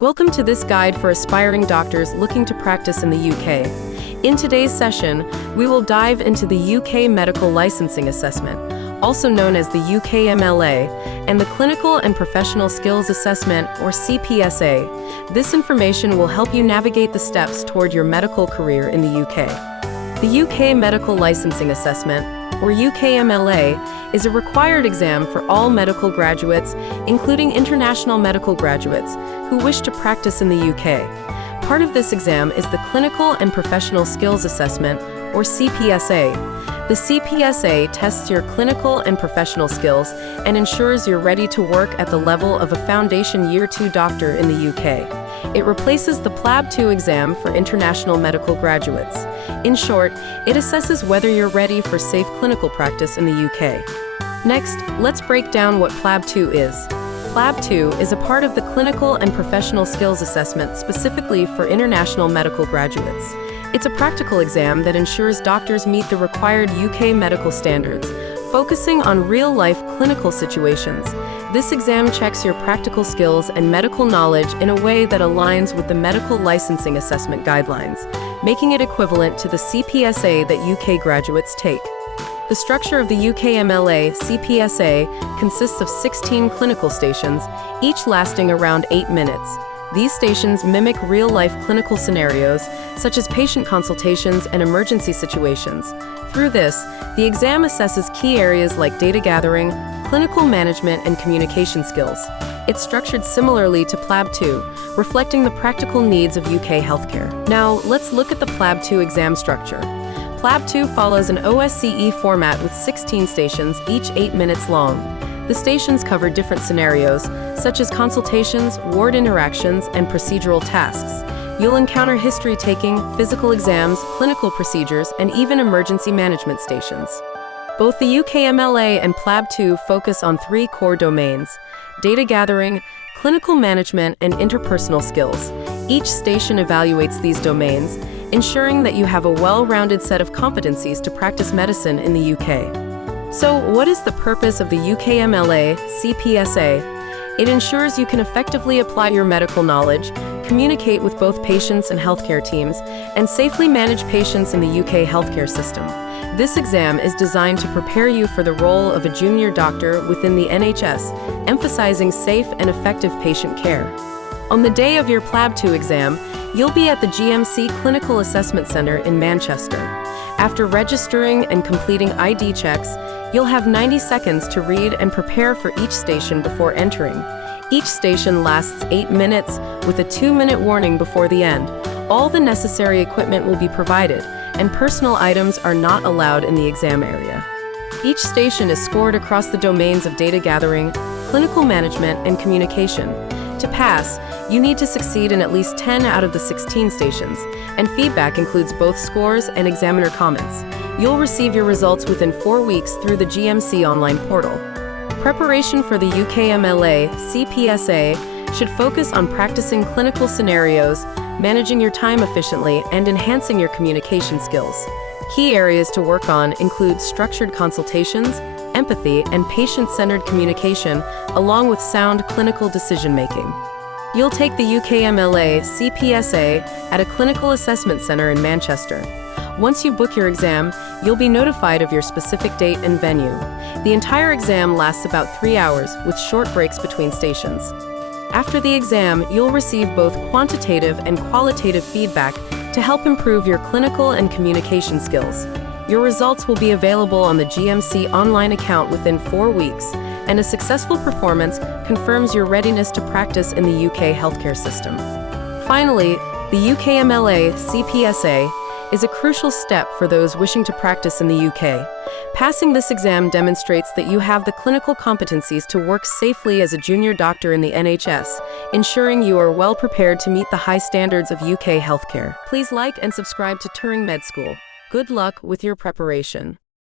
Welcome to this guide for aspiring doctors looking to practice in the UK. In today's session, we will dive into the UK Medical Licensing Assessment, also known as the UKMLA, and the Clinical and Professional Skills Assessment, or CPSA. This information will help you navigate the steps toward your medical career in the UK. The UK Medical Licensing Assessment, or UKMLA, is a required exam for all medical graduates, including international medical graduates, who wish to practice in the UK. Part of this exam is the Clinical and Professional Skills Assessment, or CPSA. The CPSA tests your clinical and professional skills and ensures you're ready to work at the level of a Foundation Year 2 doctor in the UK. It replaces the PLAB 2 exam for international medical graduates. In short, it assesses whether you're ready for safe clinical practice in the UK. Next, let's break down what PLAB 2 is. PLAB 2 is a part of the Clinical and Professional Skills Assessment specifically for international medical graduates. It's a practical exam that ensures doctors meet the required UK medical standards, focusing on real-life clinical situations. This exam checks your practical skills and medical knowledge in a way that aligns with the Medical Licensing Assessment guidelines, making it equivalent to the CPSA that UK graduates take. The structure of the UKMLA-CPSA consists of 16 clinical stations, each lasting around 8 minutes. These stations mimic real-life clinical scenarios, such as patient consultations and emergency situations. Through this, the exam assesses key areas like data gathering, clinical management, and communication skills. It's structured similarly to PLAB 2, reflecting the practical needs of UK healthcare. Now, let's look at the PLAB 2 exam structure. PLAB 2 follows an OSCE format with 16 stations, each 8 minutes long. The stations cover different scenarios, such as consultations, ward interactions, and procedural tasks. You'll encounter history-taking, physical exams, clinical procedures, and even emergency management stations. Both the UKMLA and PLAB 2 focus on 3 core domains: data gathering, clinical management, and interpersonal skills. Each station evaluates these domains, ensuring that you have a well-rounded set of competencies to practice medicine in the UK. So, what is the purpose of the UKMLA-CPSA? It ensures you can effectively apply your medical knowledge, communicate with both patients and healthcare teams, and safely manage patients in the UK healthcare system. This exam is designed to prepare you for the role of a junior doctor within the NHS, emphasizing safe and effective patient care. On the day of your PLAB 2 exam, you'll be at the GMC Clinical Assessment Centre in Manchester. After registering and completing ID checks, you'll have 90 seconds to read and prepare for each station before entering. Each station lasts 8 minutes, with a 2-minute warning before the end. All the necessary equipment will be provided, and personal items are not allowed in the exam area. Each station is scored across the domains of data gathering, clinical management, and communication. To pass, you need to succeed in at least 10 out of the 16 stations, and feedback includes both scores and examiner comments. You'll receive your results within 4 weeks through the GMC online portal. Preparation for the UKMLA-CPSA should focus on practicing clinical scenarios, managing your time efficiently, and enhancing your communication skills. Key areas to work on include structured consultations, empathy, and patient-centered communication, along with sound clinical decision-making. You'll take the UKMLA-CPSA at a clinical assessment center in Manchester. Once you book your exam, you'll be notified of your specific date and venue. The entire exam lasts about 3 hours, with short breaks between stations. After the exam, you'll receive both quantitative and qualitative feedback to help improve your clinical and communication skills. Your results will be available on the GMC online account within 4 weeks, and a successful performance confirms your readiness to practice in the UK healthcare system. Finally, the UKMLA-CPSA is a crucial step for those wishing to practice in the UK. Passing this exam demonstrates that you have the clinical competencies to work safely as a junior doctor in the NHS, ensuring you are well prepared to meet the high standards of UK healthcare. Please like and subscribe to TuringMedSchool. Good luck with your preparation.